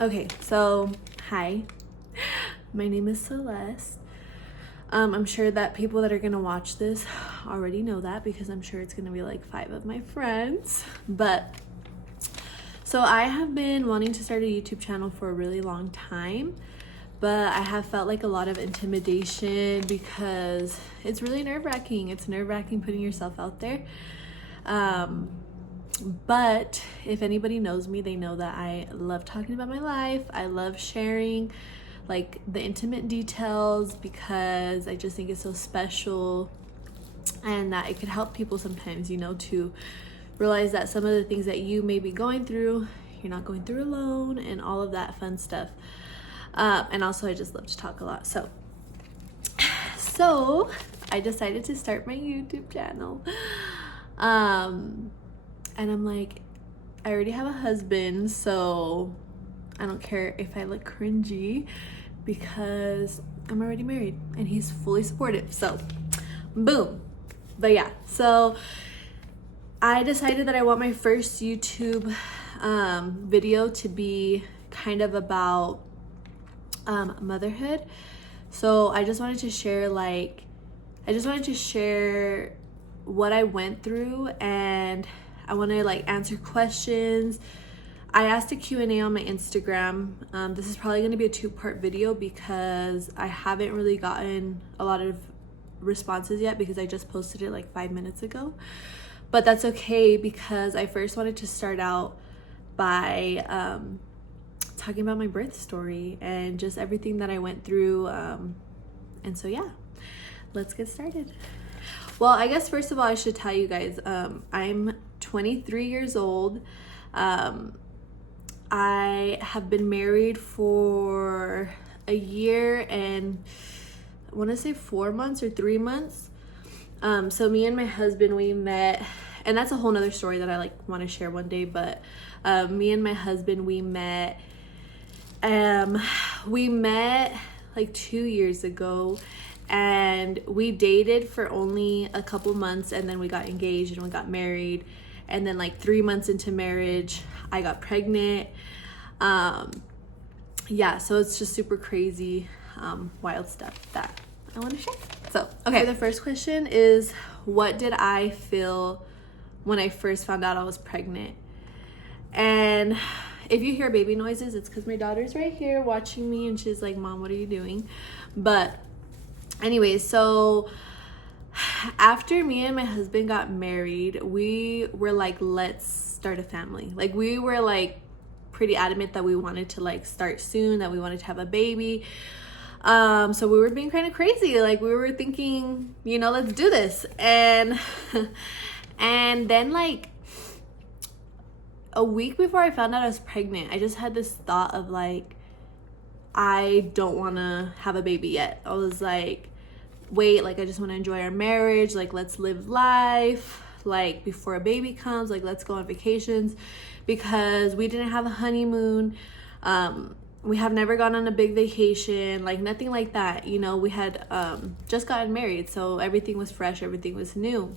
Okay, so hi, my name is Celeste. I'm sure that people that are gonna watch this already know that because I'm sure it's gonna be like 5 of my friends. But so I have been wanting to start a YouTube channel for a really long time, but I have felt like a lot of intimidation because it's really nerve-wracking. It's nerve-wracking putting yourself out there. But if anybody knows me, they know that I love talking about my life. I love sharing like the intimate details because I just think it's so special, and that it could help people sometimes, to realize that some of the things that you may be going through, you're not going through alone, and all of that fun stuff. And also I just love to talk a lot. So I decided to start my YouTube channel. And I'm like, I already have a husband, so I don't care if I look cringy because I'm already married and he's fully supportive. So boom. But yeah, so I decided that I want my first YouTube video to be kind of about motherhood. So I just wanted to share what I went through, and I want to answer questions. I asked a Q&A on my Instagram. This is probably going to be a 2-part video because I haven't really gotten a lot of responses yet because I just posted it like 5 minutes ago. But that's okay because I first wanted to start out by talking about my birth story and just everything that I went through. And so yeah, let's get started. Well, I guess first of all, I should tell you guys, I'm 23 years old. I have been married for a year and I want to say 4 months or 3 months. So me and my husband, we met, and that's a whole nother story that I want to share one day. But me and my husband, we met like 2 years ago. And we dated for only a couple months, and then we got engaged and we got married. And then like 3 months into marriage, I got pregnant. Yeah, so it's just super crazy, wild stuff that I want to share. So, okay, the first question is, what did I feel when I first found out I was pregnant? And if you hear baby noises, it's because my daughter's right here watching me and she's like, Mom, what are you doing? But anyways, so after me and my husband got married, we were like, let's start a family. Like, we were like pretty adamant that we wanted to start soon, that we wanted to have a baby. So we were being kind of crazy. Like, we were thinking, let's do this. And then like a week before I found out I was pregnant, I just had this thought of I don't want to have a baby yet. I was like, wait, I just want to enjoy our marriage. Let's live life. Before a baby comes, let's go on vacations, because we didn't have a honeymoon. We have never gone on a big vacation, nothing like that. We had just gotten married, so everything was fresh, everything was new.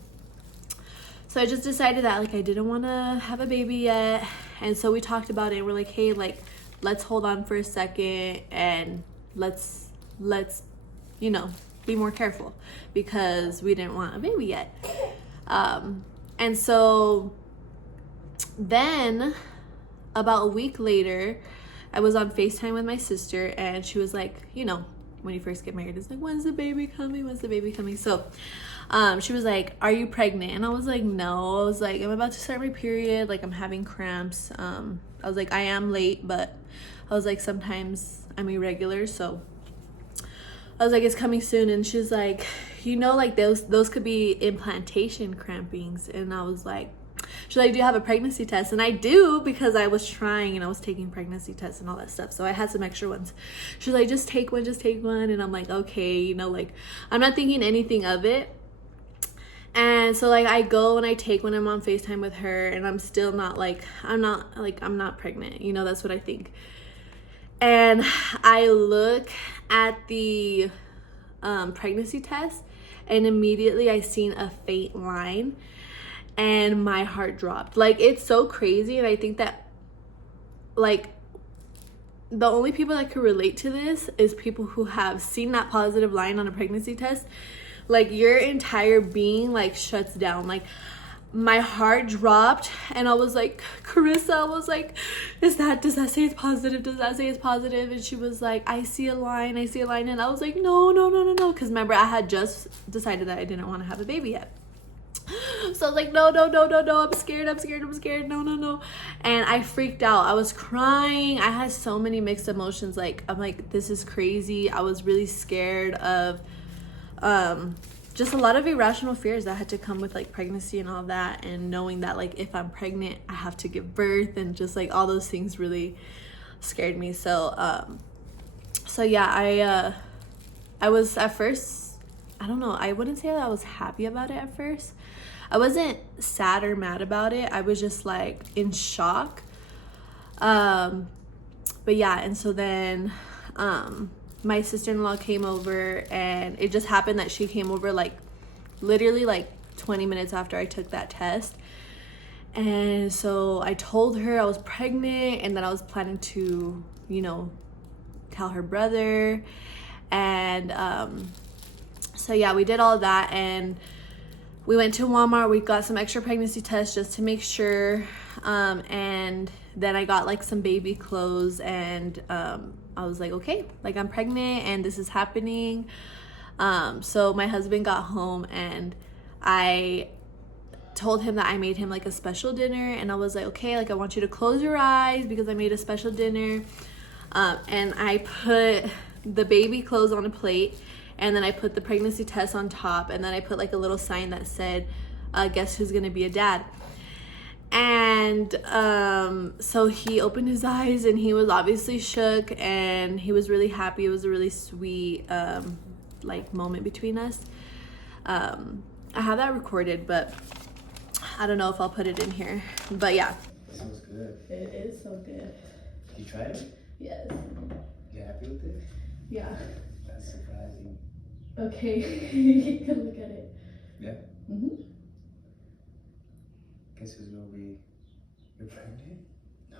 So I just decided that I didn't want to have a baby yet. And so we talked about it, and we're like, hey, let's hold on for a second and let's be more careful, because we didn't want a baby yet. And so then about a week later, I was on FaceTime with my sister, and she was like, when you first get married, it's like, when's the baby coming? When's the baby coming? So she was like, are you pregnant? And I was like, no. I was like, I'm about to start my period. I'm having cramps. I was like, I am late, but I was like, sometimes I'm irregular. So I was like, it's coming soon. And she's like, those could be implantation crampings. And I was like, she's like, do you have a pregnancy test? And I do, because I was trying and I was taking pregnancy tests and all that stuff. So I had some extra ones. She's like, just take one. And I'm like, okay, I'm not thinking anything of it. And so I go and I take when I'm on FaceTime with her, and I'm still not I'm not pregnant. That's what I think. And I look at the pregnancy test, and immediately I seen a faint line, and my heart dropped. It's so crazy. And I think that the only people that could relate to this is people who have seen that positive line on a pregnancy test. Like, your entire being like shuts down. Like, my heart dropped and I was like, Carissa, I was like, does that say it's positive? Does that say it's positive? And she was like, I see a line. And I was like, no. Because remember, I had just decided that I didn't want to have a baby yet. So I was like, no, I'm scared, no. And I freaked out. I was crying. I had so many mixed emotions. Like, I'm like, this is crazy. I was really scared of just a lot of irrational fears that had to come with like pregnancy and all that, and knowing that like if I'm pregnant I have to give birth, and just like all those things really scared me. So yeah, I was at first, I don't know, I wouldn't say that I was happy about it at first. I wasn't sad or mad about it. I was just like in shock. But yeah, and so then my sister-in-law came over, and it just happened that she came over like literally like 20 minutes after I took that test. And so I told her I was pregnant and that I was planning to, you know, tell her brother. And so yeah, we did all that, and we went to Walmart. We got some extra pregnancy tests just to make sure. And then I got like some baby clothes, and I was like, okay, like I'm pregnant and this is happening. So my husband got home, and I told him that I made him like a special dinner, and I was like, okay, like I want you to close your eyes because I made a special dinner. And I put the baby clothes on a plate, and then I put the pregnancy test on top, and then I put like a little sign that said, guess who's gonna be a dad. And so he opened his eyes, and he was obviously shook, and he was really happy. It was a really sweet like moment between us. I have that recorded, but I don't know if I'll put it in here. But yeah, it smells good. It is so good. You tried it? Yes. You happy with it? Yeah. That's surprising. Okay. You can look at it. Yeah? Mm-hmm. Guess who's gonna be... You're pregnant? No.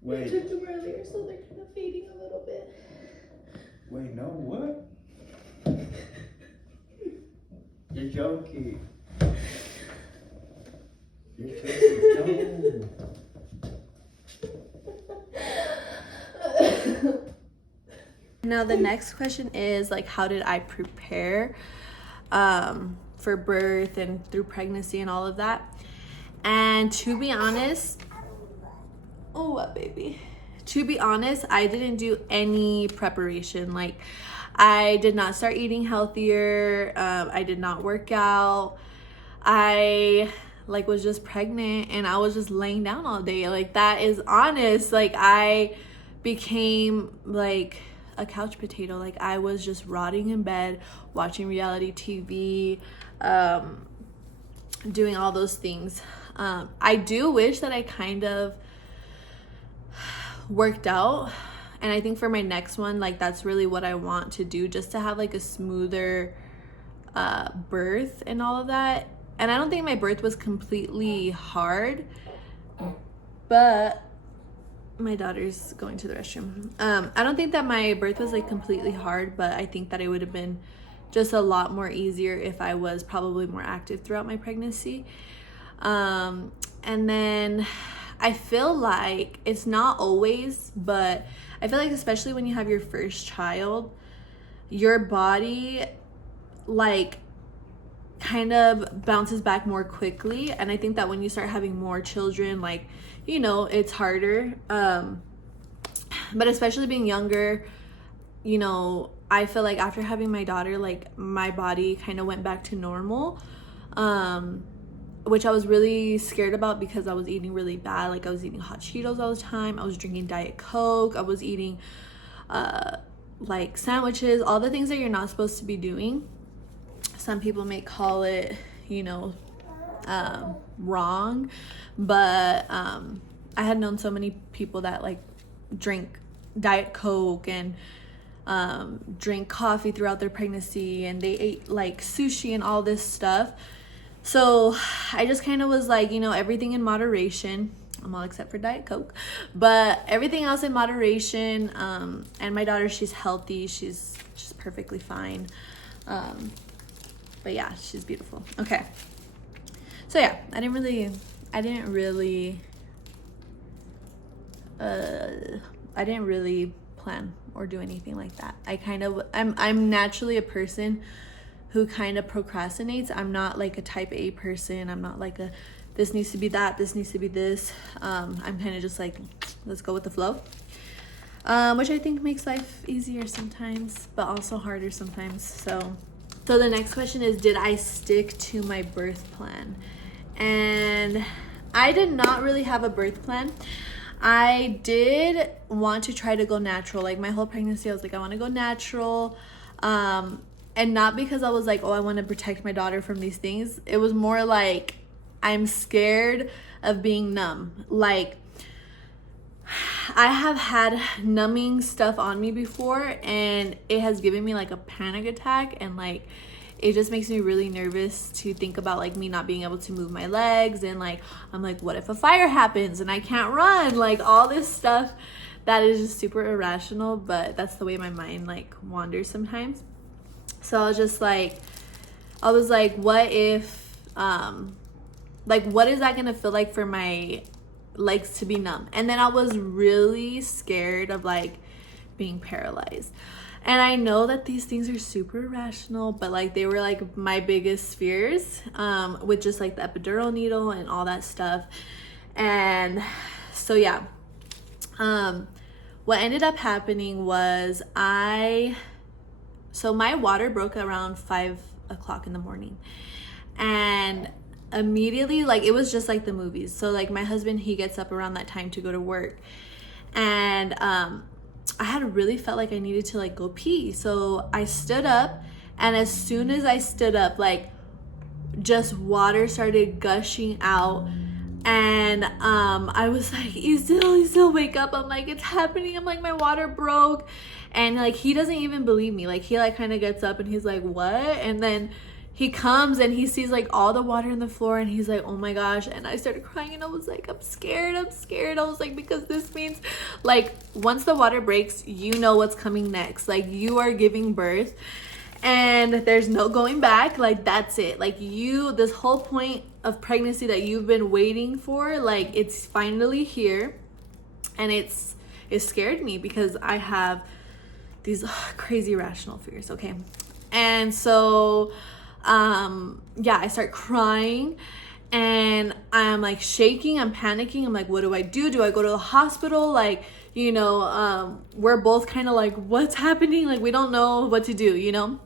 Wait. I took them earlier, so they're kind of fading a little bit. Wait, no, what? You're joking. You're joking. No. Now the next question is like, how did I prepare for birth and through pregnancy and all of that? And to be honest, oh what baby, to be honest, I didn't do any preparation. Like, I did not start eating healthier. I did not work out. I like was just pregnant, and I was just laying down all day. Like, that is honest. Like, I became like a couch potato. Like, I was just rotting in bed, watching reality TV, doing all those things. I do wish that I kind of worked out, and I think for my next one, like, that's really what I want to do, just to have like a smoother birth and all of that. And I don't think my birth was completely hard, but my daughter's going to the restroom. I don't think that my birth was like completely hard, but I think that it would have been just a lot more easier if I was probably more active throughout my pregnancy. And then I feel like it's not always, but I feel like especially when you have your first child, your body like kind of bounces back more quickly. And I think that when you start having more children, like, you know, it's harder. But especially being younger, you know, I feel like after having my daughter, like, my body kind of went back to normal, which I was really scared about because I was eating really bad. Like, I was eating hot Cheetos all the time. I was drinking Diet Coke. I was eating like sandwiches, all the things that you're not supposed to be doing. Some people may call it, you know, wrong, but I had known so many people that like drink Diet Coke and drink coffee throughout their pregnancy, and they ate like sushi and all this stuff. So I just kind of was like, you know, everything in moderation. I'm all except for Diet Coke, but everything else in moderation. And my daughter, she's healthy. She's perfectly fine. But yeah, she's beautiful. Okay. So yeah, I didn't really plan or do anything like that. I'm naturally a person who kind of procrastinates. I'm not like a type A person. I'm not like a, this needs to be that, this needs to be this. I'm kind of just like, let's go with the flow. Which I think makes life easier sometimes, but also harder sometimes. So the next question is, did I stick to my birth plan? And I did not really have a birth plan. I did want to try to go natural. Like my whole pregnancy, I was like, I want to go natural. And not because I was like, oh, I want to protect my daughter from these things. It was more like, I'm scared of being numb. Like, I have had numbing stuff on me before, and it has given me like a panic attack, and like it just makes me really nervous to think about like me not being able to move my legs, and like I'm like, what if a fire happens and I can't run? Like all this stuff that is just super irrational, but that's the way my mind like wanders sometimes. So I was like, what if like what is that gonna feel like for my legs to be numb? And then I was really scared of like being paralyzed. And I know that these things are super irrational, but like they were like my biggest fears, with just like the epidural needle and all that stuff. And so yeah, what ended up happening was so my water broke around 5 o'clock in the morning, and immediately, like it was just like the movies. So like my husband, he gets up around that time to go to work, and I had really felt like I needed to like go pee. So I stood up, and as soon as I stood up, like just water started gushing out. And I was like, Isil, wake up. I'm like, it's happening. I'm like, my water broke. And like he doesn't even believe me. Like he like kind of gets up and he's like, what? And then he comes and he sees like all the water on the floor, and he's like, oh my gosh. And I started crying, and I was like, I'm scared. I was like, because this means like once the water breaks, you know what's coming next. Like you are giving birth, and there's no going back. Like that's it. Like this whole point of pregnancy that you've been waiting for, like it's finally here. And it scared me because I have these crazy irrational fears. Okay. And so yeah, I start crying, and I'm like shaking, I'm panicking. I'm like, what do I do? Do I go to the hospital? Like, you know, we're both kind of like, what's happening? Like, we don't know what to do, you know?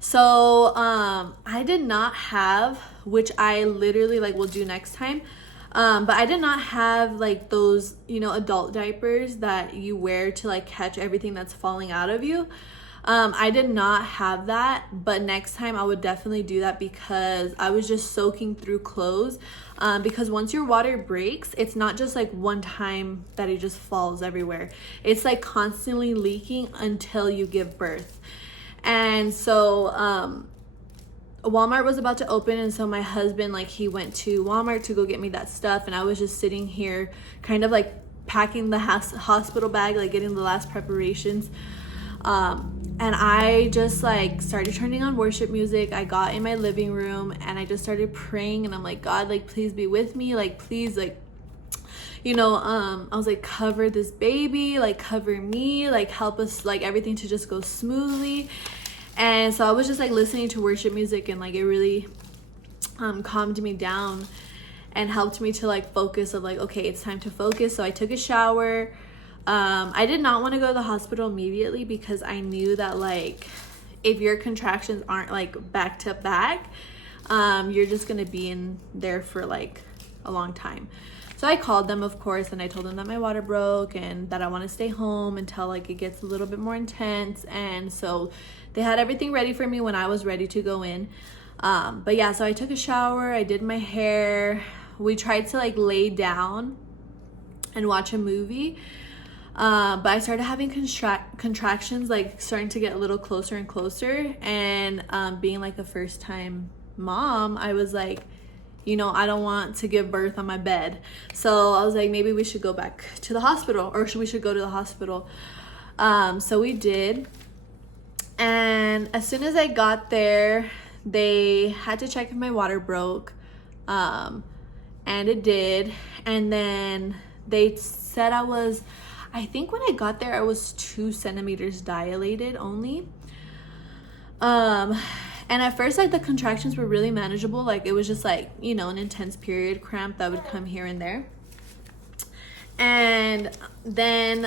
So, I did not have, which I literally like will do next time. But I did not have like those, you know, adult diapers that you wear to like catch everything that's falling out of you. I did not have that, but next time I would definitely do that, because I was just soaking through clothes. Because once your water breaks, it's not just like one time that it just falls everywhere. It's like constantly leaking until you give birth. And so, Walmart was about to open, and so my husband, like he went to Walmart to go get me that stuff, and I was just sitting here kind of like packing the hospital bag, like getting the last preparations. And I just like started turning on worship music. I got in my living room and I just started praying, and I'm like, God, like please be with me, like please, like, you know, I was like, cover this baby, like cover me, like help us, like everything to just go smoothly. And so I was just like listening to worship music, and like it really calmed me down and helped me to like focus of like, okay, it's time to focus. So I took a shower. I did not want to go to the hospital immediately, because I knew that like if your contractions aren't like back to back, you're just gonna be in there for like a long time. So I called them, of course, and I told them that my water broke and that I want to stay home until like it gets a little bit more intense. And so they had everything ready for me when I was ready to go in. But yeah, so I took a shower, I did my hair. We tried to like lay down and watch a movie. But I started having contractions, like starting to get a little closer and closer, and being like a first time mom, I was like, you know, I don't want to give birth on my bed. So I was like, maybe we should go back to the hospital, or we should go to the hospital. So we did. And as soon as I got there, they had to check if my water broke. And it did. And then they said I think when I got there, I was 2 centimeters dilated only. And at first, like, the contractions were really manageable. Like, it was just like, you know, an intense period cramp that would come here and there. And then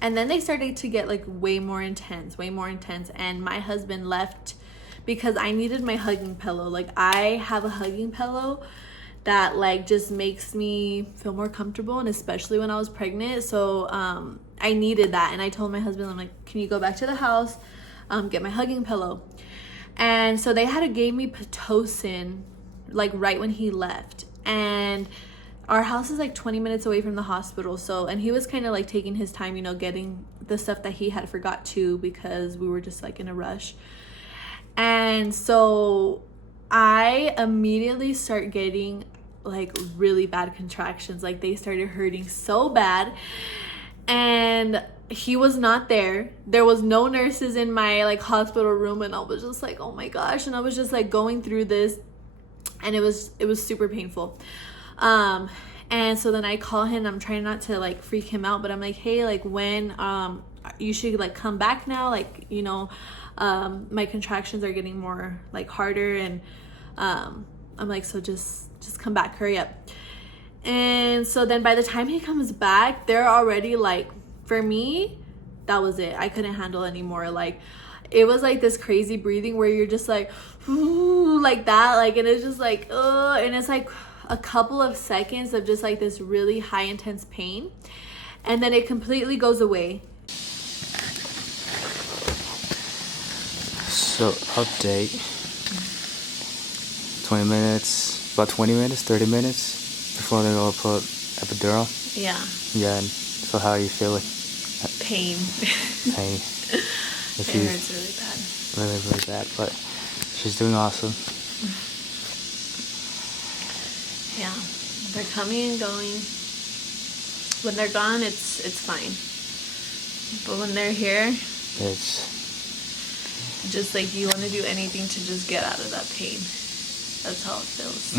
they started to get like way more intense. And my husband left because I needed my hugging pillow. Like, I have a hugging pillow that like just makes me feel more comfortable, and especially when I was pregnant. So I needed that, and I told my husband, I'm like, can you go back to the house, get my hugging pillow? And so they had to give me Pitocin like right when he left. And our house is like 20 minutes away from the hospital. So, and he was kind of like taking his time, you know, getting the stuff that he had forgot too, because we were just like in a rush. And so I immediately start getting like really bad contractions. Like, they started hurting so bad, and he was not there. There was no nurses in my like hospital room, and I was just like, oh my gosh. And I was just like going through this, and it was super painful. And so then I call him. I'm trying not to like freak him out, but I'm like, hey, like, when you should like come back now, like, you know, my contractions are getting more like harder, and I'm like, so just come back, hurry up. And so then by the time he comes back, they're already like, for me, that was it. I couldn't handle anymore. Like, it was like this crazy breathing where you're just like, ooh, like that, like, and it's just like, and it's like a couple of seconds of just like this really high intense pain, and then it completely goes away. So update, 20 minutes, about 20 minutes, 30 minutes before they go put epidural. Yeah. Yeah, and so how are you feeling? Pain. Pain. It hurts really bad. Really, really bad, but she's doing awesome. Yeah, they're coming and going. When they're gone, it's fine. But when they're here, It's just like you want to do anything to just get out of that pain. That's how it feels.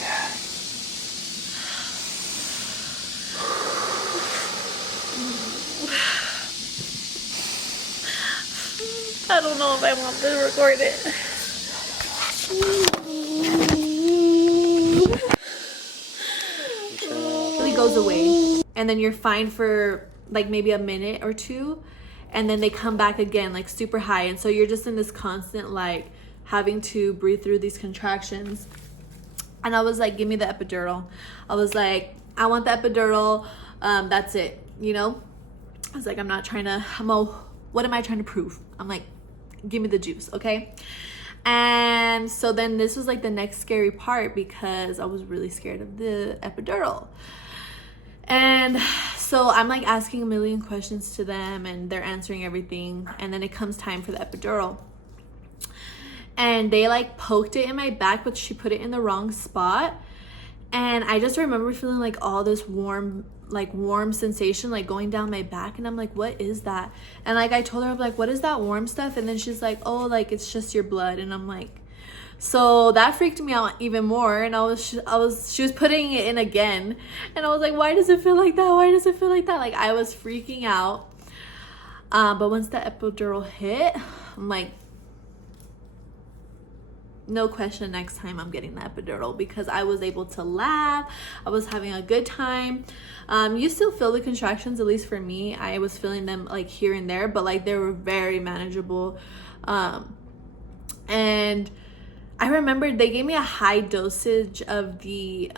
Yeah. I don't know if I want to record it. It really goes away, and then you're fine for like maybe a minute or two, and then they come back again like super high, and so you're just in this constant like having to breathe through these contractions. And I was like, give me the epidural. I was like, I want the epidural. That's it, you know. I was like, what am I trying to prove? I'm like, give me the juice, okay? And so then this was like the next scary part, because I was really scared of the epidural. And so I'm like asking a million questions to them, and they're answering everything. And then it comes time for the epidural, and they like poked it in my back, but she put it in the wrong spot. And I just remember feeling like all this warm sensation like going down my back, and I'm like, what is that? And like I told her, I'm like, what is that warm stuff? And then she's like, oh, like it's just your blood. And I'm like, so that freaked me out even more. And she was putting it in again, and I was like, why does it feel like that? Like, I was freaking out. But once the epidural hit, I'm like, no question, next time I'm getting the epidural, because I was able to laugh. I was having a good time. You still feel the contractions, at least for me. I was feeling them like here and there, but like they were very manageable. And I remember they gave me a high dosage of the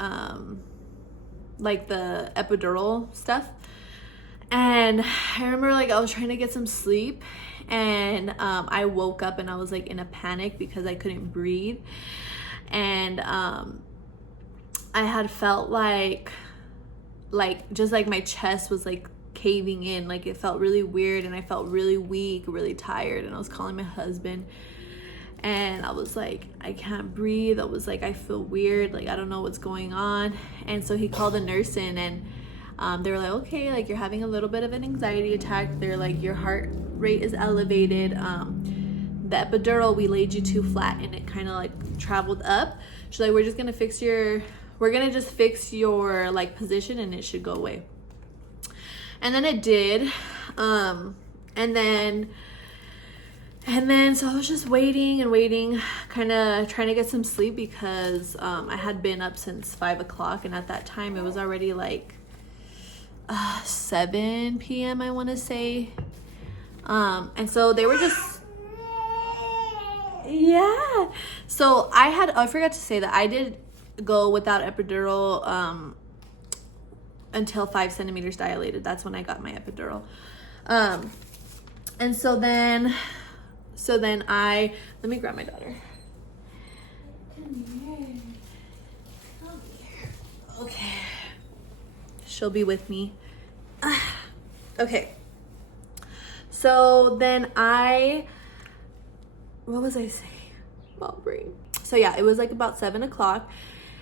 like the epidural stuff. And I remember like I was trying to get some sleep, and I woke up and I was like in a panic because I couldn't breathe. And I had felt like just like my chest was like caving in. Like it felt really weird, and I felt really weak, really tired. And I was calling my husband, and I was like, I can't breathe. I was like, I feel weird, like I don't know what's going on. And so he called a nurse in, and they were like, okay, like you're having a little bit of an anxiety attack. They're like, your heart rate is elevated. The epidural, we laid you too flat and it kind of like traveled up. She's like, we're gonna just fix your like position and it should go away. And then it did. And then so I was just waiting, kind of trying to get some sleep because I had been up since 5 o'clock, and at that time it was already like 7 p.m. I want to say. And so they were just, yeah. So I forgot to say that I did go without epidural until 5 centimeters dilated. That's when I got my epidural. And so then let me grab my daughter. Come here. Okay. She'll be with me. Okay. So then what was I saying about brain? So yeah, it was like about 7 o'clock,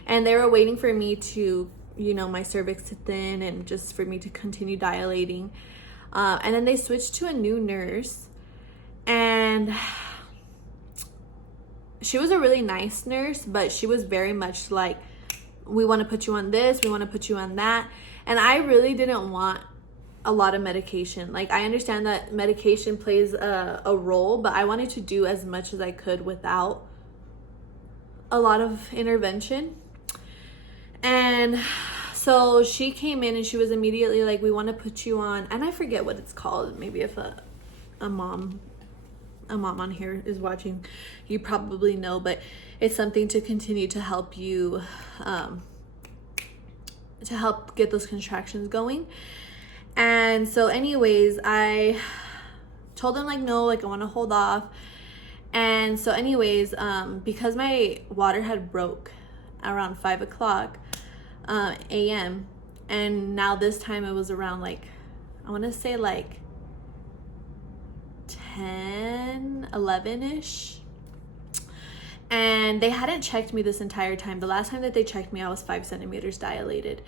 and they were waiting for me to, my cervix to thin and just for me to continue dilating. And then they switched to a new nurse, and she was a really nice nurse, but she was very much like, we want to put you on this, we want to put you on that. And I really didn't want a lot of medication. Like, I understand that medication plays a role, but I wanted to do as much as I could without a lot of intervention. And so she came in and she was immediately like, we want to put you on, and I forget what it's called. Maybe if a mom on here is watching, you probably know, but it's something to continue to help you to help get those contractions going. And so anyways, I told them like, no, like I want to hold off. And so anyways, because my water had broke around 5 o'clock a.m. and now this time it was around like, I want to say like 10, 11-ish. And they hadn't checked me this entire time. The last time that they checked me, I was 5 centimeters dilated.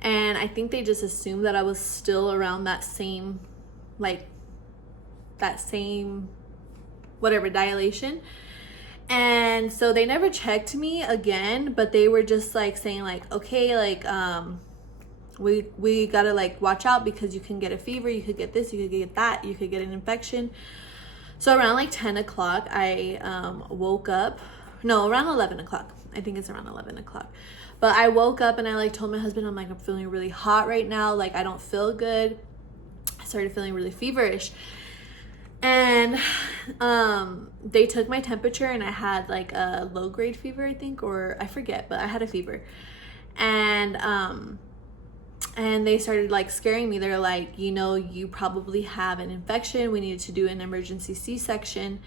And I think they just assumed that I was still around that same whatever dilation. And so they never checked me again, but they were just like saying like, okay, like we gotta like watch out because you can get a fever, you could get this, you could get that, you could get an infection. So around like 10 o'clock, I woke up. No, around 11 o'clock. I think it's around 11 o'clock. But I woke up and I like told my husband, I'm like, I'm feeling really hot right now. Like, I don't feel good. I started feeling really feverish. And they took my temperature and I had like a low grade fever, I think, or I forget, but I had a fever. And they started like scaring me. They're like, you probably have an infection. We needed to do an emergency C-section.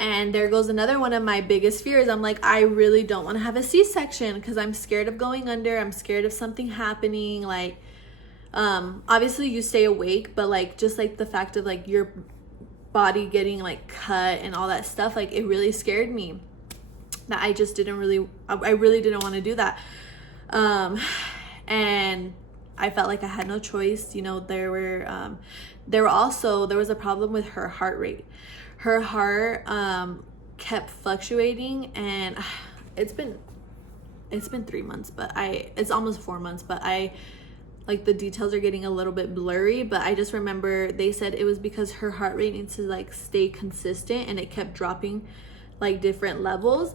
And there goes another one of my biggest fears. I'm like, I really don't want to have a C-section because I'm scared of going under. I'm scared of something happening. Like, obviously you stay awake, but like, just like the fact of like your body getting like cut and all that stuff, like it really scared me. That I just I really didn't want to do that. And I felt like I had no choice. There was a problem with her heart rate. Her heart kept fluctuating, and it's been 3 months, but it's almost 4 months, but like the details are getting a little bit blurry, but I just remember they said it was because her heart rate needs to like stay consistent, and it kept dropping like different levels.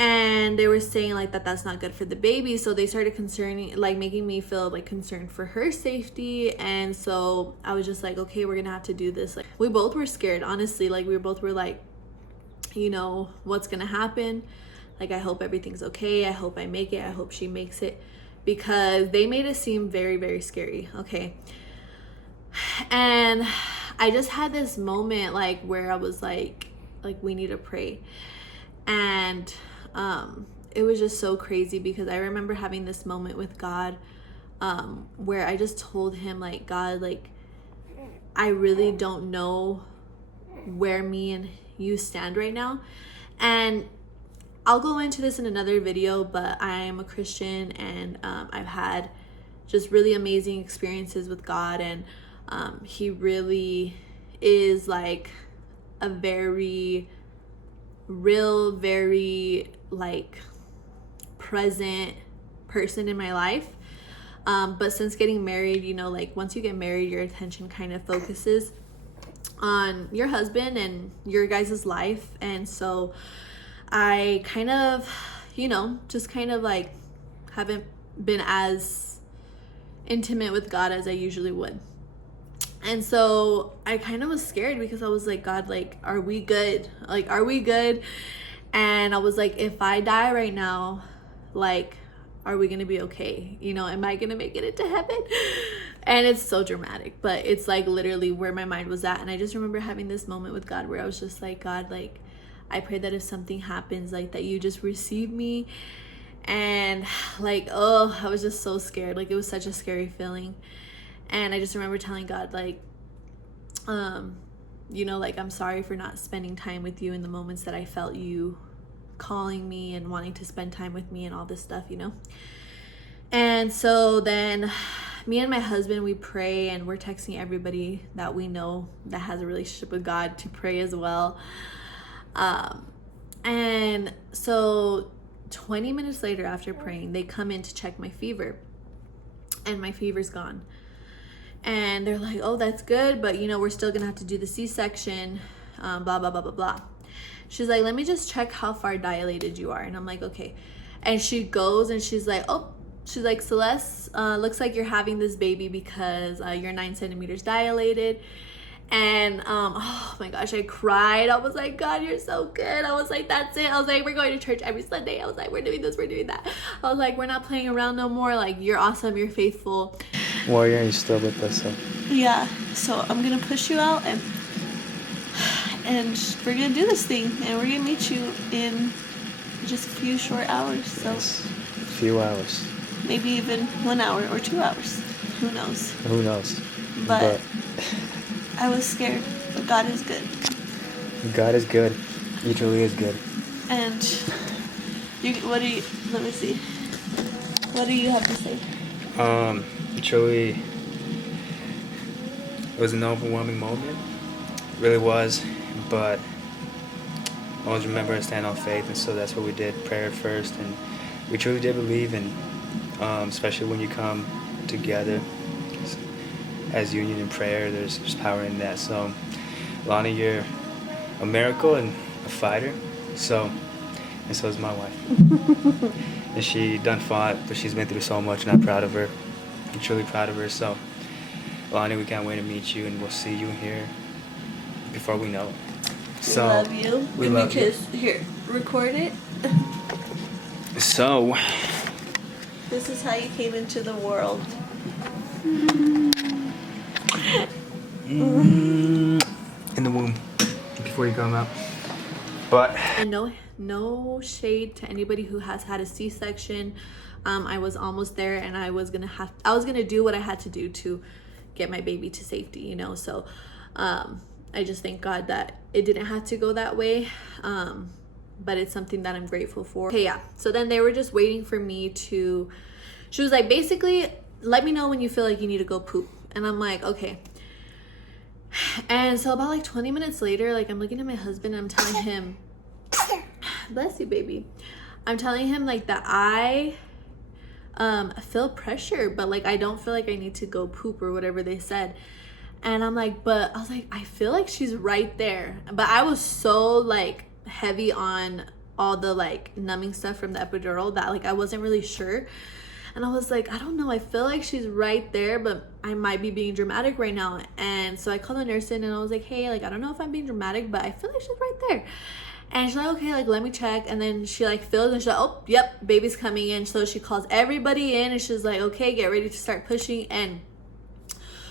And they were saying like that's not good for the baby. So they started making me feel like concerned for her safety. And so I was just like, okay, we're gonna have to do this. Like, we both were scared, honestly. Like, we both were like, what's gonna happen? Like, I hope everything's okay. I hope I make it. I hope she makes it, because they made it seem very, very scary. Okay. And I just had this moment like where I was like we need to pray. And it was just so crazy, because I remember having this moment with God where I just told him like, God, like I really don't know where me and you stand right now. And I'll go into this in another video, but I'm a Christian, and I've had just really amazing experiences with God, and he really is like a very real, very like present person in my life. But since getting married, you know, like once you get married, your attention kind of focuses on your husband and your guys' life. And so I kind of, you know, just kind of like haven't been as intimate with God as I usually would. And so I kind of was scared because I was like, God, like, are we good? Like, are we good? And I was like, if I die right now, like, are we gonna be okay? You know, am I gonna make it into heaven? And it's so dramatic, but it's like literally where my mind was at. And I just remember having this moment with God where I was just like, God, like, I pray that if something happens, like, that you just receive me. And like, oh, I was just so scared. Like, it was such a scary feeling. And I just remember telling God, like, you know, like, I'm sorry for not spending time with you in the moments that I felt you calling me and wanting to spend time with me and all this stuff, you know. And so then me and my husband, we pray, and we're texting everybody that we know that has a relationship with God to pray as well. And so 20 minutes later, after praying, they come in to check my fever, and my fever's gone. And they're like, oh, that's good, but you know, we're still gonna have to do the C-section, blah, blah, blah, blah, blah. She's like, let me just check how far dilated you are. And I'm like, okay. And she goes and she's like, oh, she's like, Celeste, looks like you're having this baby because you're 9 centimeters dilated. And oh my gosh, I cried. I was like, God, you're so good. I was like, that's it. I was like, we're going to church every Sunday. I was like, we're doing this, we're doing that. I was like, we're not playing around no more. Like, you're awesome, you're faithful. Warrior, you still with us? So. Yeah, so I'm gonna push you out, and we're gonna do this thing, and we're gonna meet you in just a few short hours. So Yes. A few hours. maybe even 1 hour or 2 hours. Who knows? Who knows? But I was scared, but God is good. God is good. He truly is good. And let me see. What do you have to say? Truly, it was an overwhelming moment. It really was. But I always remember to stand on faith, and so that's what we did, prayer first. And we truly did believe in, especially when you come together as union in prayer, there's power in that. So, Lonnie, you're a miracle and a fighter. So, and so is my wife. And she done fought, but she's been through so much, and I'm proud of her. I'm truly proud of her. So, Lonnie, we can't wait to meet you, and we'll see you here before we know it. So, we love you. We love you. Here, record it. So, This is how you came into the world. in the womb before you come out. But And no shade to anybody who has had a C-section. I was almost there, and I was gonna do what I had to do to get my baby to safety, you know. So I just thank God that it didn't have to go that way. But it's something that I'm grateful for. Okay, yeah. So then they were just waiting for me to, she was like, basically, let me know when you feel like you need to go poop. And I'm like, okay. And so about like 20 minutes later, like, I'm looking at my husband and I'm telling him, bless you, baby. I'm telling him like that I feel pressure, but like I don't feel like I need to go poop or whatever they said. And I'm like, but I was like, I feel like she's right there. But I was so like heavy on all the like numbing stuff from the epidural that like I wasn't really sure. And I was like, I don't know, I feel like she's right there, but I might be being dramatic right now. And so I called the nurse in and I was like, hey, like, I don't know if I'm being dramatic, but I feel like she's right there. And she's like, okay, like, let me check. And then she like feels and she's like, oh, yep, baby's coming in. So she calls everybody in and she's like, okay, get ready to start pushing. And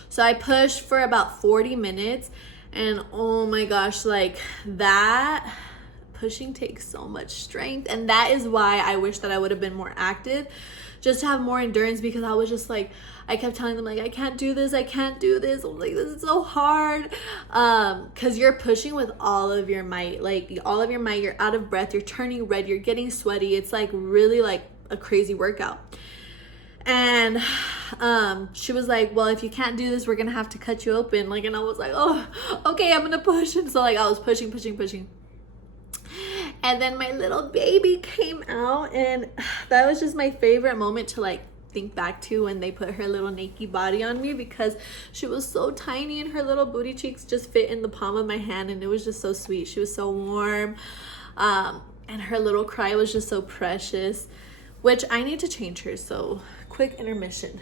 so I pushed for about 40 minutes. And oh my gosh, like that pushing takes so much strength, and that is why I wish that I would have been more active, just to have more endurance, because I was just like, I kept telling them like, I can't do this, I can't do this. I was like, this is so hard, because you're pushing with all of your might, like all of your might. You're out of breath, you're turning red, you're getting sweaty. It's like really like a crazy workout. And she was like, well, if you can't do this, we're gonna have to cut you open. Like, and I was like, oh, okay, I'm gonna push. And so like I was pushing. And then my little baby came out, and that was just my favorite moment to like think back to, when they put her little naked body on me, because she was so tiny and her little booty cheeks just fit in the palm of my hand, and it was just so sweet. She was so warm, and her little cry was just so precious, which I need to change her. So quick intermission.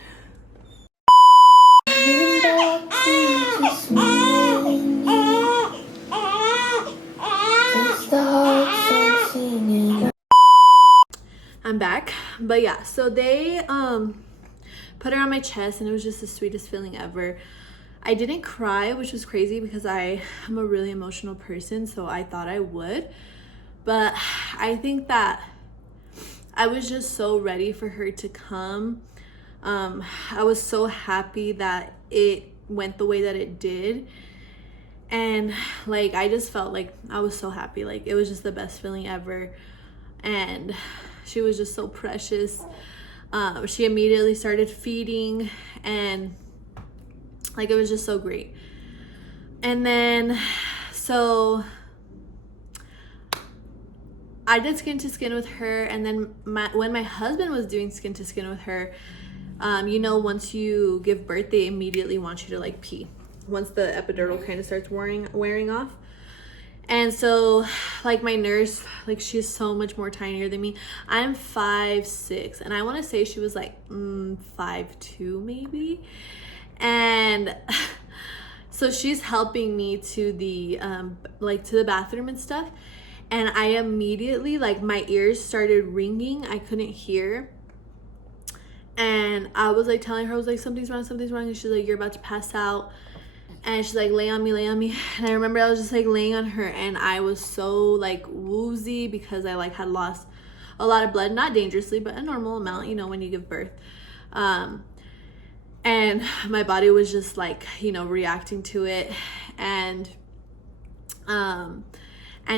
I'm back. But yeah, so they put her on my chest, and it was just the sweetest feeling ever. I didn't cry, which was crazy because I am a really emotional person, so I thought I would. But I think that I was just so ready for her to come. I was so happy that it went the way that it did. And like, I just felt like I was so happy. Like, it was just the best feeling ever. And she was just so precious. She immediately started feeding, and like, it was just so great. And then, so I did skin to skin with her, and then when my husband was doing skin to skin with her, you know, once you give birth, they immediately want you to like pee once the epidural kind of starts wearing off. And so like my nurse, like, she's so much more tinier than me. I'm 5'6", and I want to say she was like 5'2" maybe. And so she's helping me to the like to the bathroom and stuff. And I immediately, like, my ears started ringing. I couldn't hear. And I was like telling her, I was like, something's wrong. And she's like, you're about to pass out. And she's like, lay on me. And I remember I was just like laying on her, and I was so like woozy because I like had lost a lot of blood, not dangerously, but a normal amount, you know, when you give birth. And my body was just like, you know, reacting to it. And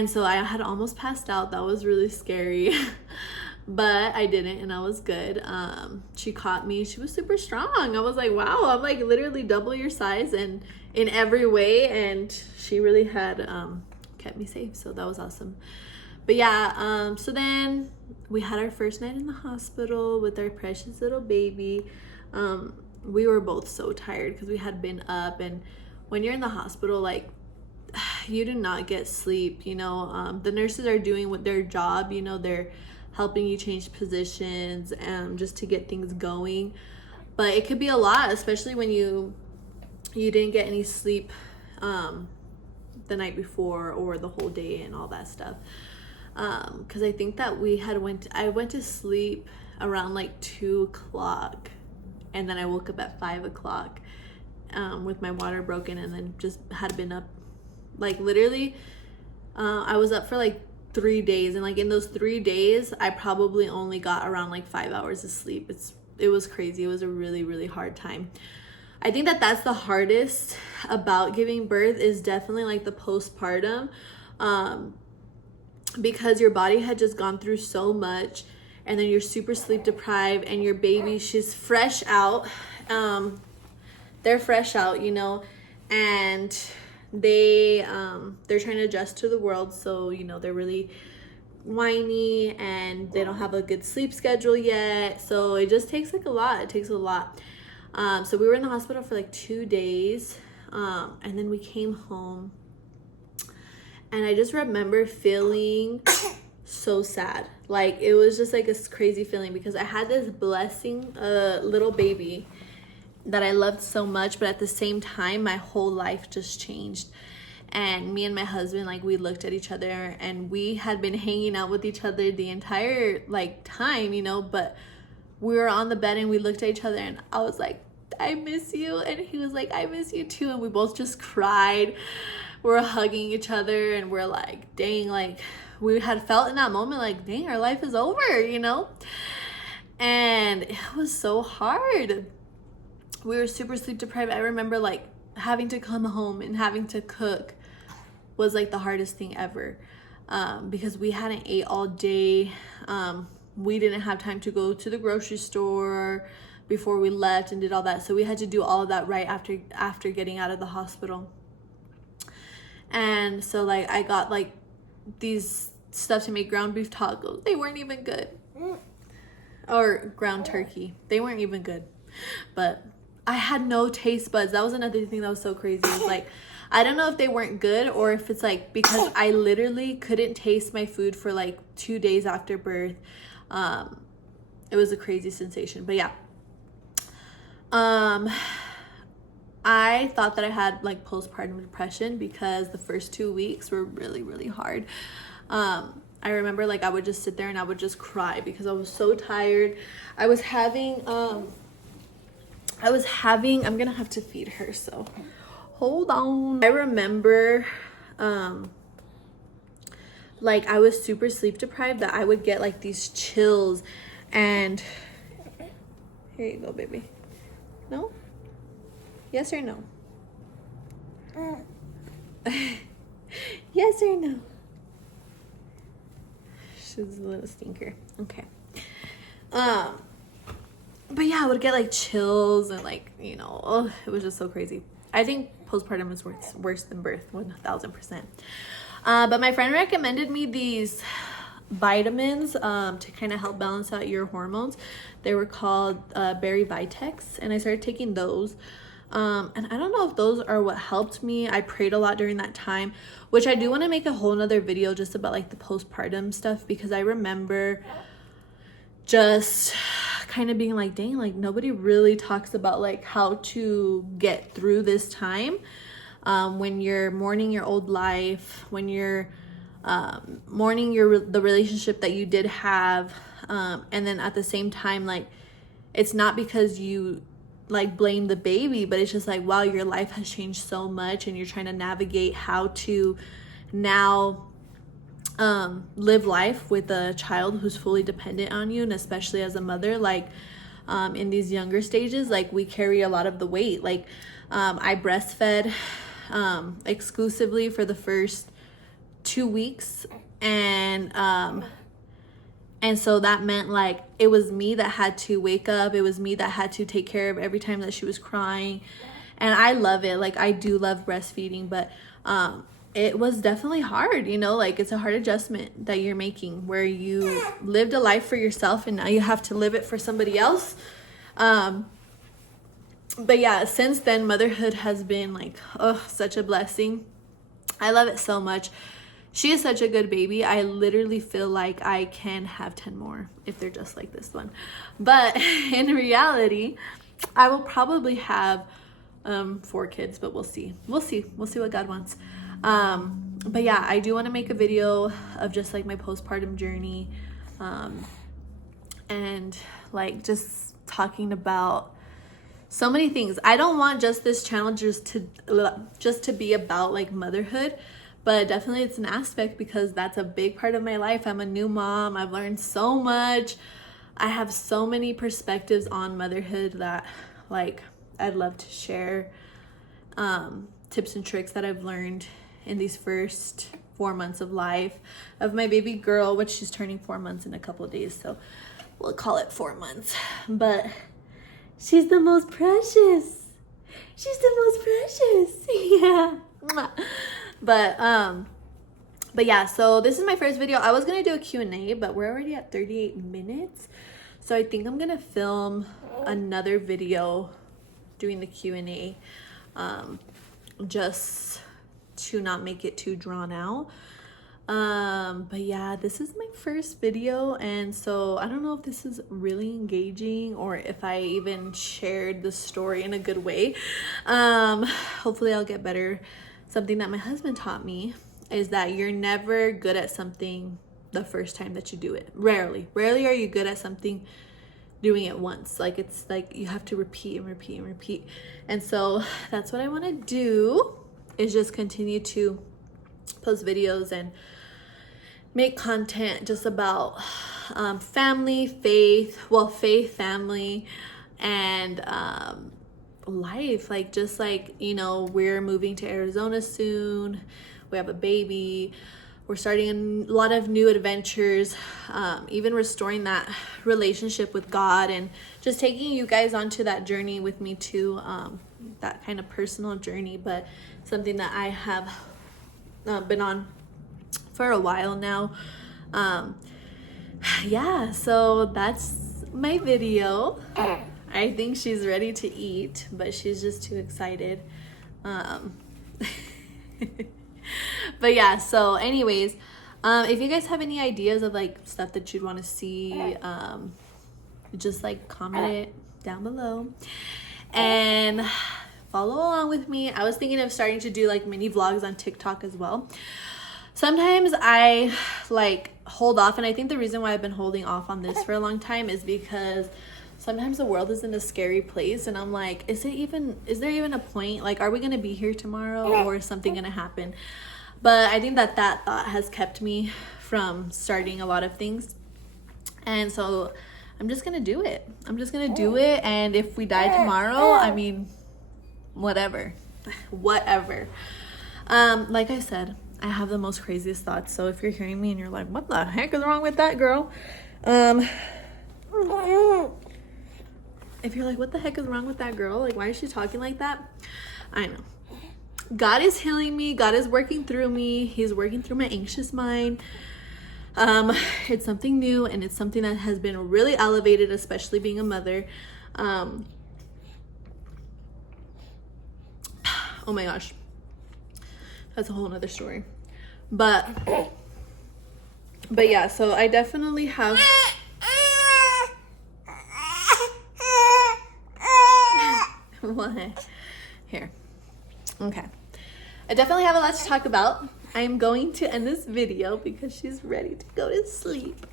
so I had almost passed out. That was really scary. But I didn't, and I was good. She caught me. She was super strong. I was like, wow, I'm like literally double your size and in every way. And she really had kept me safe. So that was awesome. But yeah, so then we had our first night in the hospital with our precious little baby. We were both so tired because we had been up. And when you're in the hospital, like, you do not get sleep, you know. The nurses are doing what their job, you know, they're helping you change positions just to get things going. But it could be a lot, especially when you didn't get any sleep the night before or the whole day and all that stuff. Because I think that I went to sleep around like 2 o'clock, and then I woke up at 5 o'clock with my water broken, and then just had been up like literally I was up for like 3 days, and like in those 3 days I probably only got around like 5 hours of sleep. It was crazy. It was a really, really hard time. I think that that's the hardest about giving birth, is definitely like the postpartum, because your body had just gone through so much, and then you're super sleep deprived, and your baby, she's fresh out. They're fresh out, you know, and they're trying to adjust to the world. So, you know, they're really whiny, and they don't have a good sleep schedule yet. So it just takes like a lot. It takes a lot. So we were in the hospital for like 2 days, and then we came home, and I just remember feeling so sad. Like, it was just like a crazy feeling, because I had this blessing, little baby that I loved so much, but at the same time my whole life just changed. And me and my husband, like, we looked at each other, and we had been hanging out with each other the entire like time, you know, but we were on the bed, and we looked at each other, and I was like, I miss you, and he was like, I miss you too, and we both just cried. We're hugging each other, and we're like, dang, like, we had felt in that moment like, dang, our life is over, you know? And it was so hard. We were super sleep deprived. I remember like having to come home and having to cook was like the hardest thing ever, because we hadn't ate all day. We didn't have time to go to the grocery store before we left and did all that. So we had to do all of that right after getting out of the hospital. And so like I got like these stuff to make ground beef tacos. They weren't even good. Or ground turkey. They weren't even good. But I had no taste buds. That was another thing that was so crazy. It was like, I don't know if they weren't good or if it's like because I literally couldn't taste my food for like 2 days after birth. It was a crazy sensation. But yeah. I thought that I had like postpartum depression because the first 2 weeks were really, really hard. I remember like I would just sit there and I would just cry because I was so tired. I'm gonna have to feed her, so hold on. I remember like I was super sleep deprived that I would get like these chills. And here you go, baby. No? Yes or no? Yes or no? She's a little stinker. Okay. But yeah, I would get like chills and like, you know, oh, it was just so crazy. I think postpartum is worse than birth, 1000%. But my friend recommended me these vitamins to kind of help balance out your hormones. They were called Berry Vitex, and I started taking those. And I don't know if those are what helped me. I prayed a lot during that time, which I do want to make a whole nother video just about like the postpartum stuff, because I remember just kind of being like, dang, like nobody really talks about like how to get through this time when you're mourning your old life, when you're mourning the relationship that you did have, and then at the same time, like it's not because you like blame the baby, but it's just like, wow, your life has changed so much and you're trying to navigate how to now live life with a child who's fully dependent on you. And especially as a mother, like in these younger stages, like we carry a lot of the weight. Like I breastfed exclusively for the first 2 weeks, and so that meant like it was me that had to wake up. It was me that had to take care of every time that she was crying. And I love it. Like I do love breastfeeding, but it was definitely hard, you know, like it's a hard adjustment that you're making where you lived a life for yourself and now you have to live it for somebody else. But yeah, since then, motherhood has been like, oh, such a blessing. I love it so much. She is such a good baby. I literally feel like I can have 10 more if they're just like this one. But in reality, I will probably have 4 kids, but we'll see. We'll see what God wants. But yeah, I do want to make a video of just like my postpartum journey, and like just talking about so many things. I don't want just this channel just to be about like motherhood, but definitely it's an aspect because that's a big part of my life. I'm a new mom. I've learned so much. I have so many perspectives on motherhood that like I'd love to share, tips and tricks that I've learned in these first 4 months of life of my baby girl, which she's turning 4 months in a couple of days, so we'll call it 4 months. But she's the most precious. She's the most precious. Yeah. But yeah, so this is my first video. I was gonna do a Q&A, but we're already at 38 minutes, so I think I'm gonna film another video doing the Q&A, just to not make it too drawn out. But yeah, this is my first video, and so I don't know if this is really engaging or if I even shared the story in a good way. Hopefully I'll get better. Something that my husband taught me is that you're never good at something the first time that you do it. Rarely are you good at something doing it once. Like it's like you have to repeat and repeat and repeat. And so that's what I want to do, is just continue to post videos make content just about family, faith, family, and life. Like, just like, you know, we're moving to Arizona soon. We have a baby. We're starting a lot of new adventures, even restoring that relationship with God, and just taking you guys onto that journey with me too, that kind of personal journey, but something that I have been on for a while now. Yeah, so that's my video. I think she's ready to eat, but she's just too excited. But yeah, so anyways, if you guys have any ideas of like stuff that you'd want to see, just like comment it down below and follow along with me. I was thinking of starting to do like mini vlogs on TikTok as well. Sometimes I like hold off, and I think the reason why I've been holding off on this for a long time is because sometimes the world is in a scary place, and I'm like, is there even a point? Like, are we gonna be here tomorrow, or is something gonna happen? But I think that thought has kept me from starting a lot of things, and so I'm just gonna do it. And if we die tomorrow, I mean, whatever. Like I said, I have the most craziest thoughts. So if you're hearing me and you're like, what the heck is wrong with that girl? If you're like, what the heck is wrong with that girl? Like, why is she talking like that? I know. God is healing me. God is working through me. He's working through my anxious mind. It's something new, and it's something that has been really elevated, especially being a mother. Oh my gosh. That's a whole nother story. But yeah, so I definitely have what? Here. Okay. I definitely have a lot to talk about. I am going to end this video because she's ready to go to sleep.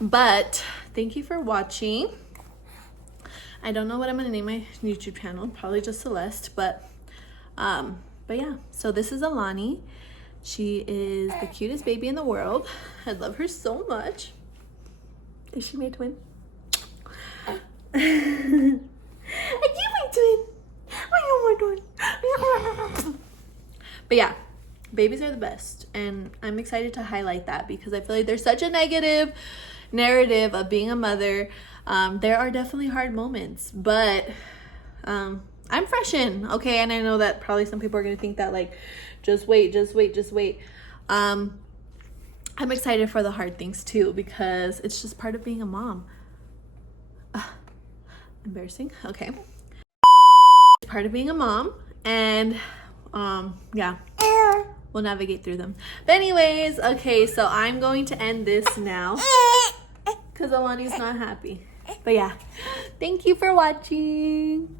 But thank you for watching. I don't know what I'm going to name my YouTube channel. Probably just Celeste. But yeah. So this is Alani. She is the cutest baby in the world. I love her so much. Is she my twin? I do my twin. I know my twin. But yeah, babies are the best, and I'm excited to highlight that because I feel like there's such a negative narrative of being a mother. There are definitely hard moments, but I'm fresh in, okay? And I know that probably some people are gonna think that like, just wait. I'm excited for the hard things too because it's just part of being a mom. Embarrassing. Okay. It's part of being a mom, and yeah, we'll navigate through them. But anyways, okay, so I'm going to end this now because Alani's not happy. But yeah, thank you for watching.